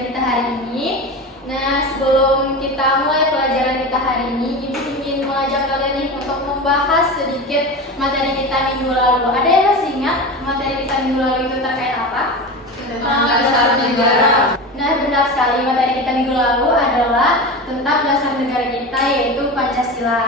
pembelajaran kita hari ini. Nah, sebelum kita mulai pelajaran kita hari ini, Ibu ingin mengajak kalian nih untuk membahas sedikit materi kita minggu lalu. Ada yang masih ingat materi kita minggu lalu itu terkait apa? Tentang dasar negara. Nah, benar sekali, materi kita minggu lalu adalah tentang dasar negara kita, yaitu Pancasila.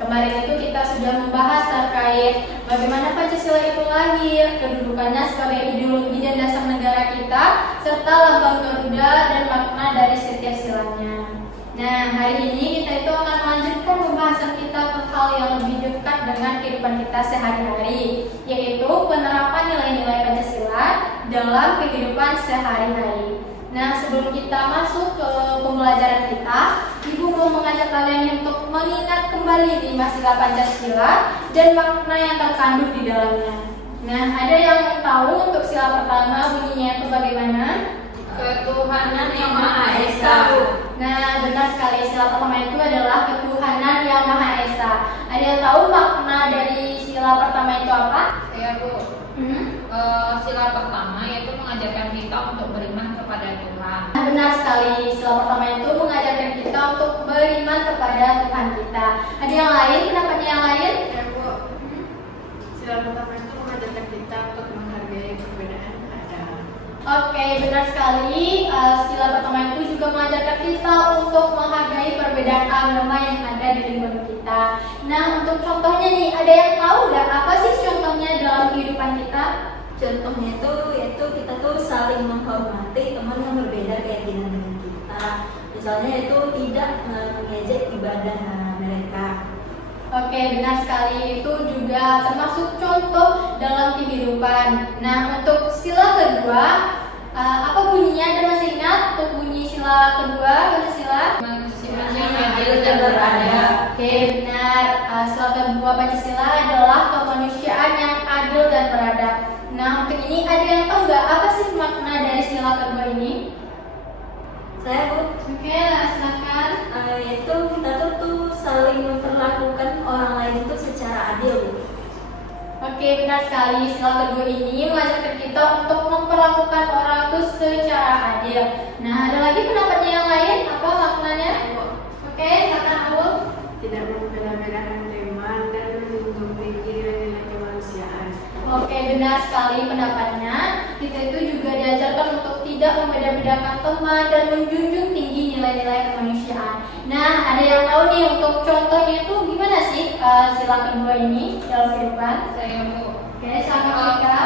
Kemarin itu kita sudah membahas terkait bagaimana Pancasila itu lahir, kedudukannya sebagai ideologi dan dasar negara kita, serta lambang Garuda dan makna dari setiap silanya. Nah, hari ini kita itu akan melanjutkan pembahasan kita ke hal yang lebih dekat dengan kehidupan kita sehari-hari, yaitu penerapan nilai-nilai Pancasila dalam kehidupan sehari-hari. Nah, sebelum kita masuk ke pembelajaran kita, Ibu mau mengajak kalian untuk mengingat kembali lima sila Pancasila dan makna yang terkandung di dalamnya. Nah, ada yang tahu untuk sila pertama bunyinya itu bagaimana? Ketuhanan yang Maha Esa. Nah, benar sekali, sila pertama itu adalah ketuhanan yang Maha Esa. Ada yang tahu makna dari sila pertama itu apa? Ya Bu, sila pertama yaitu mengajarkan kita untuk beriman kepada Tuhan. Nah, benar sekali, sila pertama itu mengajarkan kita untuk beriman kepada Tuhan kita. Ada yang lain, pendapatnya yang lain? Ya Bu, sila pertama itu mengajarkan kita untuk menghargai perbedaan ada. Oke, benar sekali. Sila pertama itu juga mengajarkan kita untuk menghargai perbedaan agama yang ada di lingkungan kita. Nah, untuk contohnya nih, ada yang tahu nggak apa sih contohnya dalam kehidupan kita? Contohnya itu yaitu kita tuh saling menghormati teman yang berbeda keyakinan dengan kita. Misalnya itu tidak mengejek ibadah mereka. Oke, benar sekali. Itu juga termasuk contoh dalam kehidupan. Nah, untuk sila kedua, apa bunyinya? Ada masih ingat untuk bunyi sila kedua, Pancasila? Manusia yang adil dan beradab. Oke, benar. Sila kedua Pancasila adalah kemanusiaan yang adil dan beradab. Nah, untuk ini ada yang tahu nggak apa sih makna dari sila kedua ini? Saya Bu, Oke, silakan. yaitu kita tuh saling memperlakukan orang lain itu secara adil Bu. Oke, benar sekali. Sila kedua ini mengajarkan kita untuk memperlakukan orang itu secara adil. Nah, ada lagi pendapatnya yang lain? Apa maknanya? Oke, silakan Abul. Tidak membeda-bedakan teman dan menjunjung tinggi nilai-nilai kemanusiaan. Oke, benar sekali pendapatnya. Kita itu juga diajarkan untuk tidak membeda-bedakan teman dan menjunjung tinggi nilai-nilai kemanusiaan. Nah, ada yang tahu nih untuk contohnya itu gimana sih sila kedua ini dalam kehidupan? Saya Bu. Oke, silakan Rika.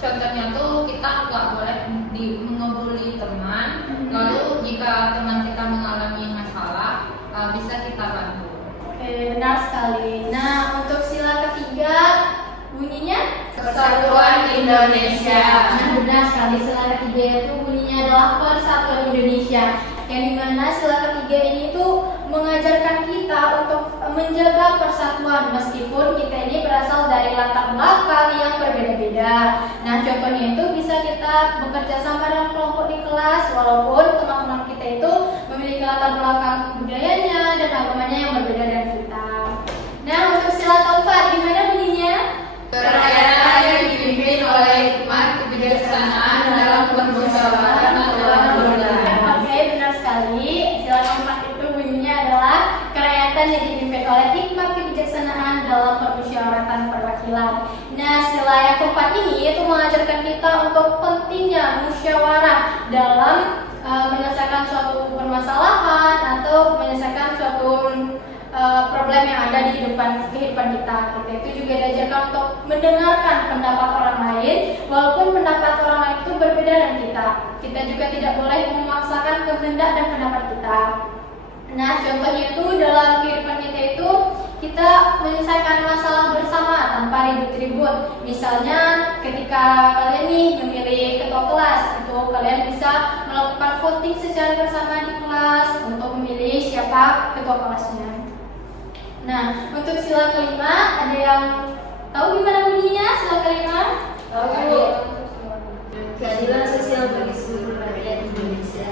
Contohnya tuh kita nggak boleh mengebuli teman. Lalu jika teman kita mengalami masalah, bisa kita bantu. Oke, benar sekali. Nah, untuk sila ketiga bunyinya Persatuan Indonesia. Nah, benar sekali, sila ketiga itu bunyinya adalah Persatuan Indonesia. Yang dimana sila ketiga ini tuh mengajarkan kita untuk menjaga persatuan meskipun kita ini berasal dari latar belakang yang berbeda-beda. Nah, contohnya itu bisa kita bekerja sama dalam kelompok di kelas walaupun teman-teman kita itu memiliki latar belakang budayanya dan agamanya yang berbeda dari kita. Nah, untuk sila keempat gimana bunyinya? Kerakyatan yang dipimpin oleh hikmat kebijaksanaan dalam permusyawaratan adalah kebenaran. Oke, benar sekali. Sila keempat itu bunyinya adalah kerakyatan yang dipimpin oleh hikmat kebijaksanaan dalam permusyawaratan perwakilan. Nah, sila yang keempat ini itu mengajarkan kita untuk pentingnya musyawarah dalam menyelesaikan suatu permasalahan atau menyelesaikan suatu problem yang ada di kehidupan kita. Kita itu juga diajarkan untuk mendengarkan pendapat orang lain, walaupun pendapat orang lain itu berbeda dengan kita. Kita juga tidak boleh memaksakan kehendak dan pendapat kita. Nah, contohnya itu dalam kehidupan kita itu kita menyelesaikan masalah bersama tanpa ribut-ribut. Misalnya ketika kalian nih memilih ketua kelas, itu kalian bisa melakukan voting secara bersama di kelas untuk memilih siapa ketua kelasnya. Nah, untuk sila kelima, ada yang tahu gimana bunyinya sila kelima? Tahu. Keadilan sosial bagi seluruh rakyat Indonesia.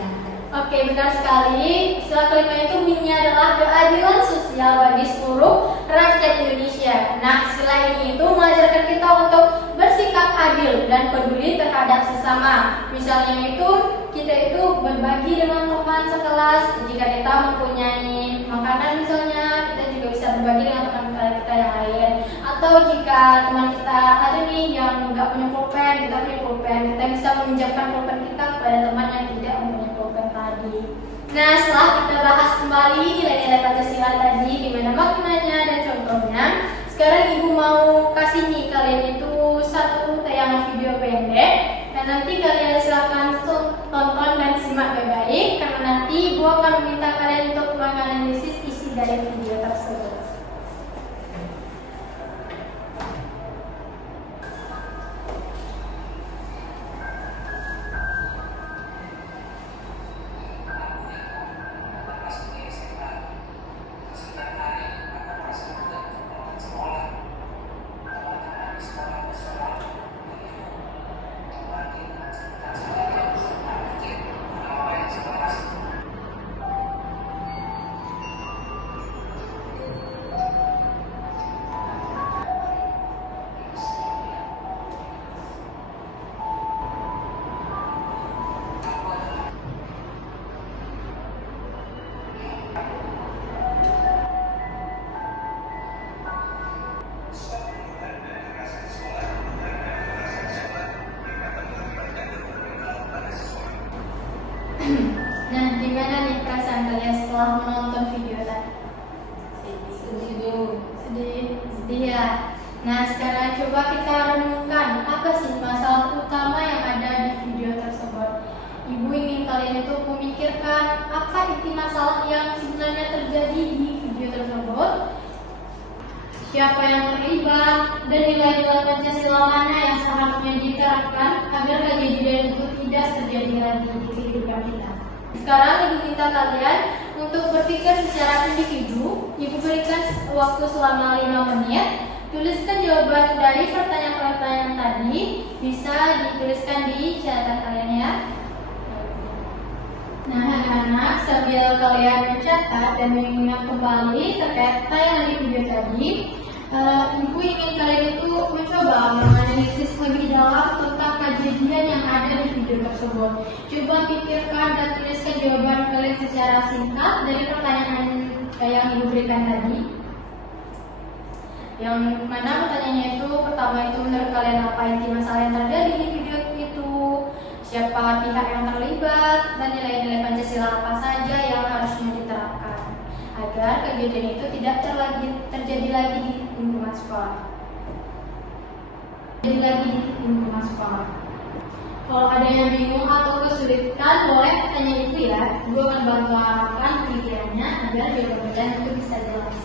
Oke, benar sekali. Sila kelima itu bunyinya adalah keadilan sosial bagi seluruh rakyat Indonesia. Nah, sila ini itu mengajarkan kita untuk bersikap bersikap adil dan peduli terhadap sesama. Misalnya itu kita itu berbagi dengan teman sekelas. Jika kita mempunyai makanan misalnya, kita juga bisa berbagi dengan teman kita yang lain. Atau jika teman kita ada nih yang nggak punya pulpen, kita punya pulpen, kita bisa meminjamkan pulpen kita kepada teman yang tidak mempunyai pulpen tadi. Nah, setelah kita bahas kembali nilai-nilai Pancasila tadi, gimana maknanya dan contohnya, sekarang Ibu mau kasih nih kalian itu satu tayangan video pendek, dan nanti kalian silakan tonton dan simak baik-baik, karena nanti Ibu akan meminta kalian untuk menganalisis isi dari video tersebut. Nah, gimana nih perasaan kalian setelah menonton video tadi? Sedih ya. Nah, sekarang coba kita renungkan apa sih masalah utama yang ada di video tersebut. Ibu ingin kalian itu memikirkan apa inti masalah yang sebenarnya terjadi di video tersebut, siapa yang terlibat, dan nilai-nilai Pancasila mana yang seharusnya diterapkan agar kejadian itu tidak terjadi lagi di kehidupan kita. Sekarang Ibu minta kalian untuk berpikir secara individu. Ibu berikan waktu selama 5 menit. Tuliskan jawaban dari pertanyaan-pertanyaan tadi. Bisa dituliskan di catatan kalian ya. Nah, anak-anak, sambil kalian mencatat dan mengingat kembali terkait tayangan di video tadi, Ibu ingin kalian itu mencoba menganalisis lebih dalam tentang kejadian yang ada di video tersebut. Coba pikirkan dan tuliskan jawaban kalian secara singkat dari pertanyaan yang Ibu berikan tadi. Yang mana pertanyaannya itu, pertama itu menurut kalian apa inti masalah yang terjadi di video itu, siapa pihak yang terlibat, dan nilai-nilai Pancasila apa saja yang harusnya diterapkan agar kejadian itu tidak terjadi lagi di lingkungan sekolah. Kalau ada yang bingung atau kesulitan, boleh tanya itu ya. Gue akan bantu arahkan pemikirannya agar jawaban itu bisa jelas.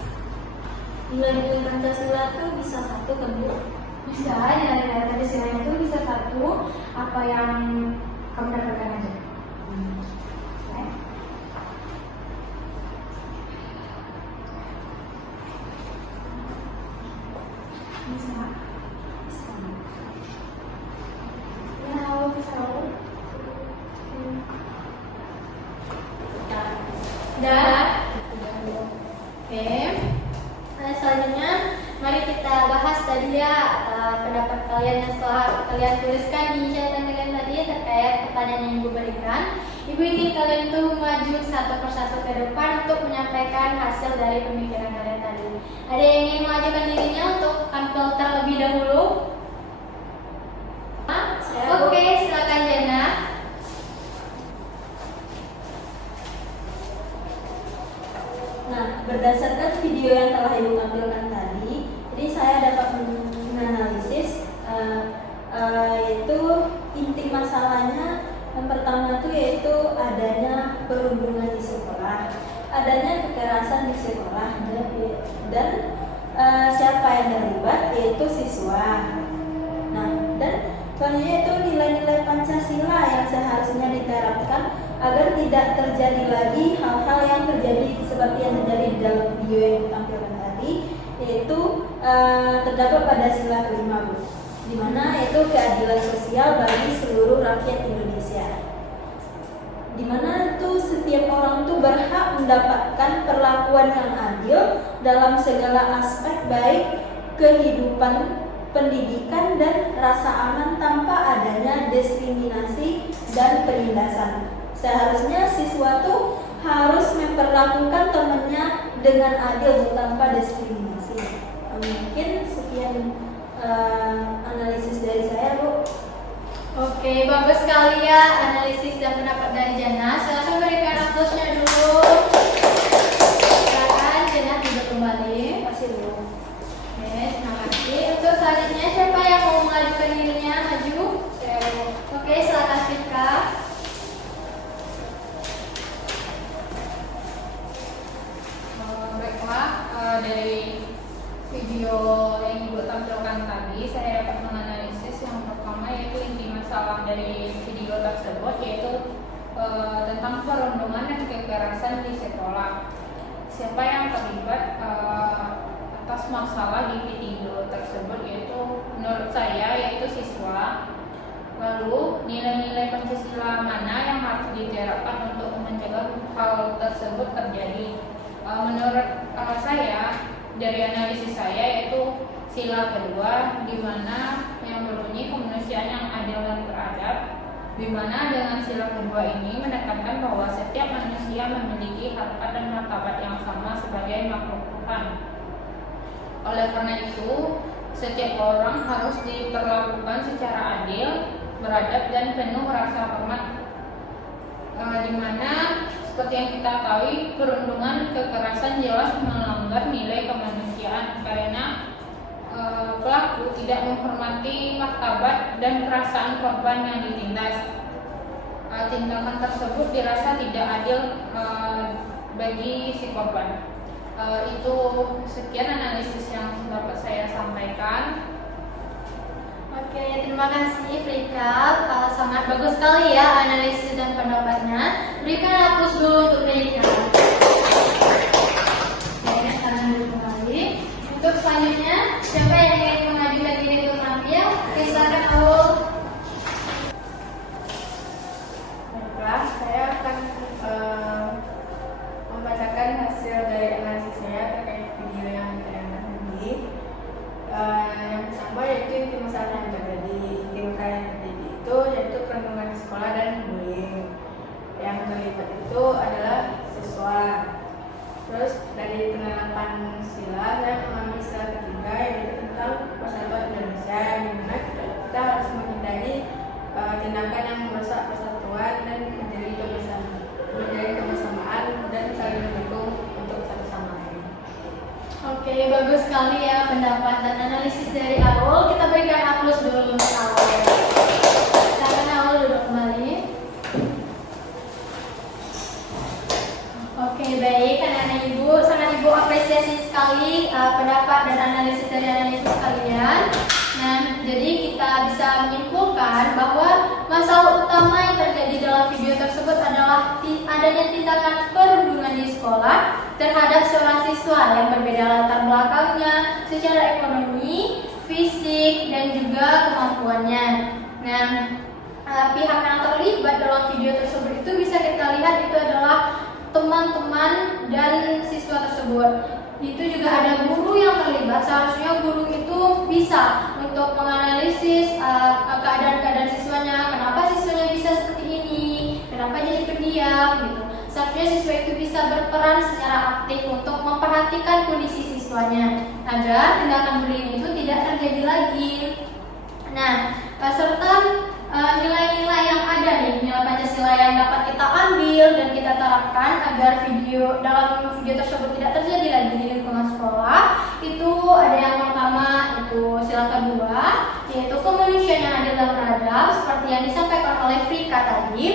Nilai-nilai Pancasila itu bisa satu kan Bu? Bisa, nilai-nilai Pancasila itu bisa satu, apa yang kamu dapatkan aja. Oke. Bisa. Dan oke. Selanjutnya mari kita bahas tadi ya pendapat kalian yang setelah kalian tuliskan di catatan kalian tadi terkait pertanyaan yang Ibu berikan. Ibu ingin kalian itu maju satu persatu ke depan untuk menyampaikan hasil dari pemikiran kalian tadi. Ada yang ingin mengajukan dirinya untuk tampil terlebih dahulu? Oke, silakan Jana. Nah, berdasarkan video yang telah Ibu tampilkan tadi, jadi saya dapat menganalisis yaitu inti masalahnya yang pertama itu yaitu adanya perundungan di sekolah, adanya kekerasan di sekolah, dan siapa yang terlibat yaitu siswa. Nah, dan selanjutnya itu nilai-nilai Pancasila yang seharusnya diterapkan agar tidak terjadi lagi hal-hal yang terjadi seperti yang terjadi di dalam video yang ditampilkan tadi, yaitu terdapat pada sila kelima Bu, di mana yaitu keadilan sosial bagi seluruh rakyat Indonesia, di mana tuh setiap orang tuh berhak mendapatkan perlakuan yang adil dalam segala aspek baik kehidupan pendidikan dan rasa aman tanpa adanya diskriminasi dan penindasan. Seharusnya siswa tuh harus memperlakukan temannya dengan adil tanpa diskriminasi. Mungkin sekian analisis dari saya, Bu. Oke, bagus sekali ya analisis dan pendapat dari Jana. Silakan berikan aplausnya dulu. Silakan Jana duduk kembali. Terima kasih, Bu. Oke, terima kasih. Untuk selanjutnya siapa yang mau mengajukan dirinya? Maju. Oke, silakan Fika. Baiklah, dari video yang Ibu tampilkan tadi, saya dapat menganalisis yang pertama yaitu inti masalah dari video tersebut, yaitu tentang perundungan dan kekerasan di sekolah. Siapa yang terlibat atas masalah di video tersebut, yaitu menurut saya yaitu siswa. Lalu nilai-nilai Pancasila mana yang harus diterapkan untuk mencegah hal tersebut terjadi? Menurut saya, dari analisis saya, yaitu sila kedua, di mana yang berbunyi kemanusiaan yang adil dan beradab, di mana dengan sila kedua ini menekankan bahwa setiap manusia memiliki harkat dan martabat yang sama sebagai makhluk Tuhan. Oleh karena itu, setiap orang harus diperlakukan secara adil, beradab dan penuh rasa hormat, di mana seperti yang kita ketahui, perundungan kekerasan jelas melanggar nilai kemanusiaan karena pelaku tidak menghormati martabat dan perasaan korban yang ditindas. Tindakan tersebut dirasa tidak adil bagi si korban. Itu sekian analisis yang dapat saya sampaikan. Oke, terima kasih Frika. Sangat bagus sekali ya analisis dan pendapatnya. Berikan aplaus dulu untuk Frika. Oke, sekarang dulu kembali. Untuk selanjutnya, siapa yang ingin mengajukan diri untuk tampil? Silakan Aul. Baiklah, saya akan membacakan hasil dari analisis saya terkait video yang ditayangkan tadi. Yang pertama yaitu inti masalah yang terjadi. Inti masalah yang terjadi itu yaitu perundungan di sekolah dan bullying. Yang terlibat itu adalah siswa. Terus dari penerapan sila, saya mengambil sila ketiga yaitu tentang persatuan Indonesia, yang dimana kita harus menghindari tindakan yang merusak persatuan dan menjadi kebersamaan dan saling mendukung untuk satu sama lain. Oke, bagus sekali ya pendapat dan analisis dari Aul. Kita berikan aplaus dulu untuk Aul. Silakan Aul duduk kembali. Oke, baik, anak-anak ibu, sangat ibu apresiasi sekali pendapat dan analisis dari analisis kalian. Nah, jadi kita bisa menyimpulkan bahwa masalah utama yang terjadi dalam video tersebut adalah adanya tindakan perundungan di sekolah terhadap seorang siswa yang berbeda latar belakangnya secara ekonomi, fisik, dan juga kemampuannya. Nah, pihak yang terlibat dalam video tersebut itu bisa kita lihat itu adalah teman-teman dan siswa tersebut. Itu juga ada guru yang terlibat. Seharusnya guru itu bisa untuk menganalisis keadaan-keadaan siswanya. Kenapa siswanya bisa seperti ini? Kenapa jadi pendiam? Gitu. Seharusnya siswa itu bisa berperan secara aktif untuk memperhatikan kondisi siswanya agar tindakan bullying itu tidak terjadi lagi. Nah, serta nilai-nilai yang ada nih, nilai Pancasila yang dapat kita ambil dan kita terapkan agar dalam video tersebut tidak terjadi lagi di lingkungan sekolah. Itu ada yang pertama, itu sila kedua, yaitu kemanusiaan yang adil dan beradab, seperti yang disampaikan oleh Frika tadi.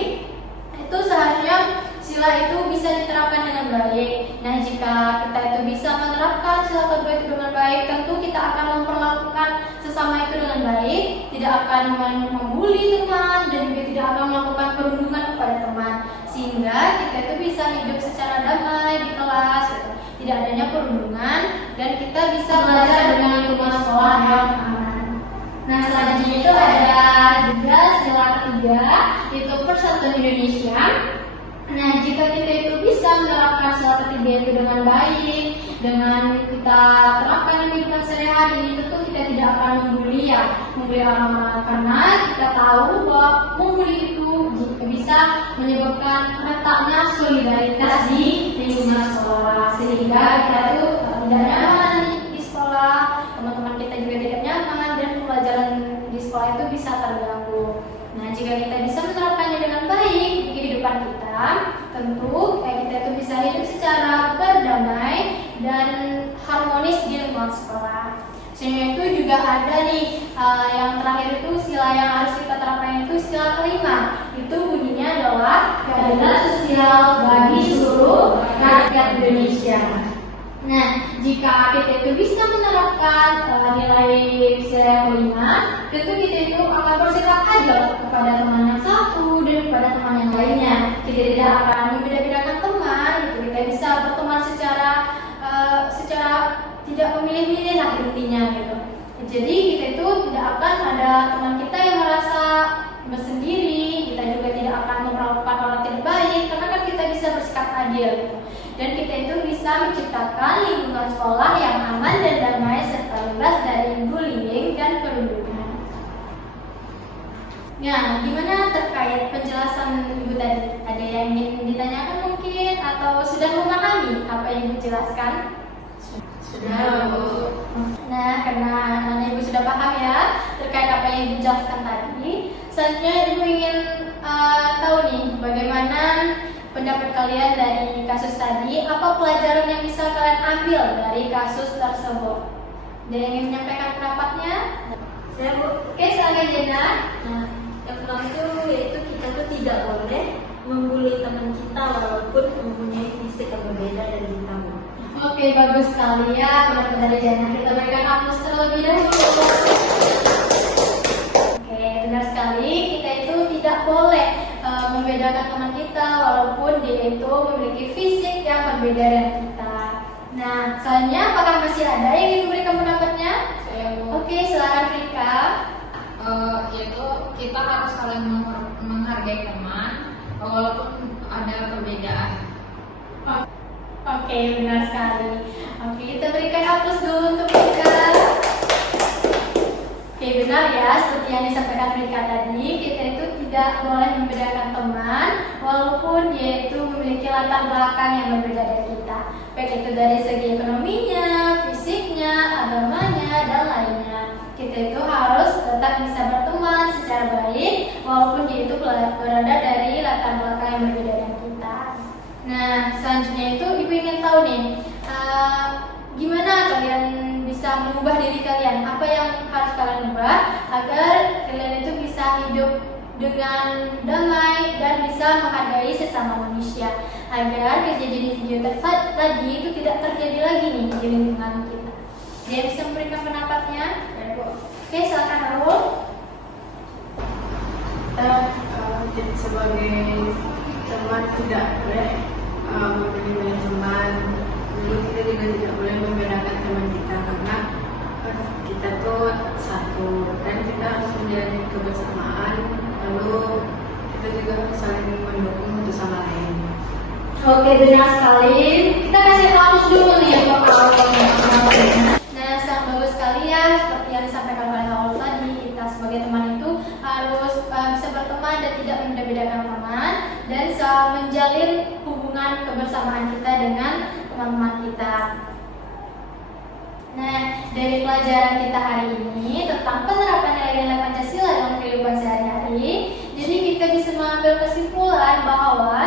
Itu seharusnya sila itu bisa diterapkan dengan baik. Nah, jika kita itu bisa menerapkan sila kedua itu dengan baik, tentu kita akan memperlakukan sesama itu dengan baik, tidak akan membuli teman dan juga tidak akan melakukan perundungan kepada teman, sehingga kita itu bisa hidup secara damai di kelas, gitu. Tidak adanya perundungan dan kita bisa belajar dengan lingkungan sekolah yang aman. Nah, selanjutnya itu ada juga sila ketiga, yaitu persatuan Indonesia. Nah, jika kita itu bisa menerapkan sila ketiga itu dengan baik, dengan kita terapkan di kehidupan sehari-hari, tentu kita tidak akan membuli orang-orang, karena kita tahu bahwa membuli itu bisa menyebabkan retaknya solidaritas di lingkungan sekolah, sehingga kita itu tidak nyaman di sekolah, teman-teman kita juga tidak nyaman, dan pelajaran di sekolah itu bisa terganggu. Nah, jika kita bisa menerapkannya dengan baik di kehidupan kita, tentu kita itu bisa hidup secara berdamai dan harmonis di lingkungan sekolah. Selain itu juga ada nih yang terakhir itu sila yang harus kita terapkan itu sila kelima. Itu bunyinya adalah keadilan sosial bagi seluruh rakyat Indonesia. Nah, jika kita itu bisa menerapkan nilai sila yang kelima, tentu kita itu akan bersikap adil kepada teman yang satu dan kepada teman yang lainnya. Kita tidak akan membeda-bedakan teman, gitu. Kita bisa berteman secara tidak memilih-milih lah intinya gitu. Jadi kita itu tidak akan ada teman kita yang merasa bersendiri, kita juga tidak akan memperlakukan orang tidak baik, karena kan kita bisa bersikap adil gitu. Dan kita itu bisa menciptakan lingkungan sekolah yang aman dan damai serta bebas dari bullying dan perundungan. Nah, gimana terkait penjelasan Ibu tadi? Ada yang ingin ditanyakan mungkin atau sudah memahami apa yang Ibu jelaskan? Sudah, Bu. Nah, karena Ibu sudah paham ya terkait apa yang Ibu jelaskan tadi, selanjutnya Ibu ingin tahu nih bagaimana pendapat kalian dari kasus tadi, apa pelajaran yang bisa kalian ambil dari kasus tersebut? Ada yang ingin menyampaikan pendapatnya? Saya, Bu. Oke, silakan Jena. Nah, yang pertama itu yaitu kita tuh tidak boleh membuli teman kita walaupun mempunyai fisik yang berbeda dari kita, Bu. Oke, bagus sekali ya teman-teman dari Jana. Kita berikan aplaus terlebih dahulu. Oke, benar sekali. Kita itu tidak boleh membedakan teman kita walaupun dia itu memiliki fisik yang berbeda dari kita. Nah, selanjutnya apakah masih ada yang ingin memberikan pendapatnya? Oke, silakan Rika. Yaitu kita harus saling menghargai teman walaupun ada perbedaan. Oke, benar sekali. Oke, kita berikan aplaus dulu untuk Rika. Oke, benar ya, seperti yang disampaikan Rika tadi, kita itu tidak boleh membedakan teman walaupun dia itu memiliki latar belakang yang berbeda dari kita, baik itu dari segi ekonominya, fisiknya, agamanya, dan lainnya. Kita itu harus tetap bisa berteman secara baik walaupun dia itu berada dari latar belakang yang berbeda dari kita. Nah, selanjutnya itu Ibu ingin tahu nih, gimana kalian bisa mengubah diri kalian? Apa yang harus kalian ubah agar kalian itu bisa hidup dengan damai dan bisa menghargai sesama manusia, agar kejadian di video tadi itu tidak terjadi lagi nih di lingkungan kita. Dia bisa memberikan pendapatnya? Oke, silakan Arul. Kita sebagai teman tidak boleh memilih teman, lalu kita juga tidak boleh membedakan teman kita, karena kita tuh satu dan kita harus menjalin kebersamaan, lalu kita juga saling mendukung satu sama lain. Oke, benar sekali. Kita kasih aplaus dulu nih untuk Arul. Nah, sangat bagus sekali ya, seperti yang disampaikan oleh Arul tadi, kita sebagai teman itu harus bisa berteman dan tidak membeda-bedakan teman, dan bisa menjalin hubungan kebersamaan kita dengan teman-teman kita. Nah, dari pelajaran kita hari ini tentang penerapan nilai-nilai Pancasila dalam kehidupan sehari-hari, jadi kita bisa mengambil kesimpulan bahwa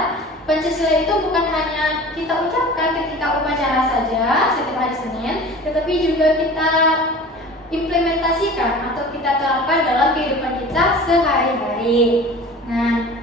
Pancasila itu bukan hanya kita ucapkan ketika upacara saja setiap hari Senin, tetapi juga kita implementasikan atau kita terapkan dalam kehidupan kita sehari-hari. Nah,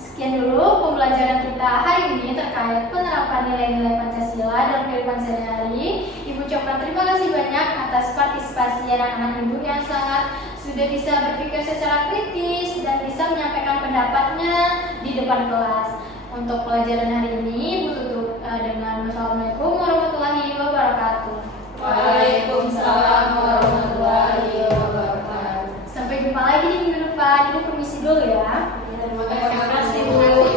sekian dulu pembelajaran kita hari ini terkait penerapan nilai-nilai Pancasila dalam kehidupan sehari-hari. Ibu ucapkan terima kasih banyak atas partisipasi anak-anak Ibu yang sangat sudah bisa berpikir secara kritis dan bisa menyampaikan pendapatnya di depan kelas. Untuk pelajaran hari ini, Ibu tutup dengan Wassalamualaikum warahmatullahi wabarakatuh. Waalaikumsalam warahmatullahi wabarakatuh. Sampai jumpa lagi di minggu depan. Ibu permisi dulu ya. Terima Terima kasih, Bu.